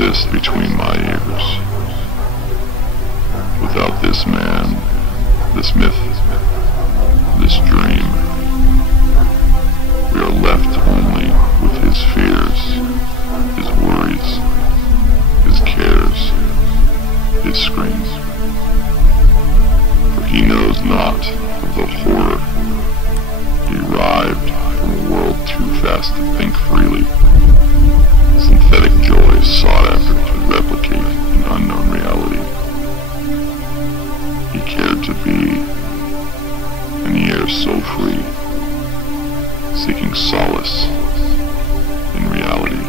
exist between my ears. Without this man, this myth, this dream, we are left only with his fears, his worries, his cares, his screams. For he knows not of the horror derived from a world too fast to think freely, synthetic joy sought after to replicate an unknown reality. He cared to be in the air so free, seeking solace in reality,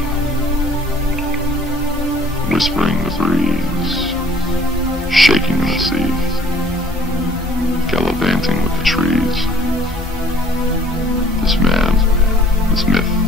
whispering the breeze, shaking the sea, gallivanting with the trees. This man, this myth,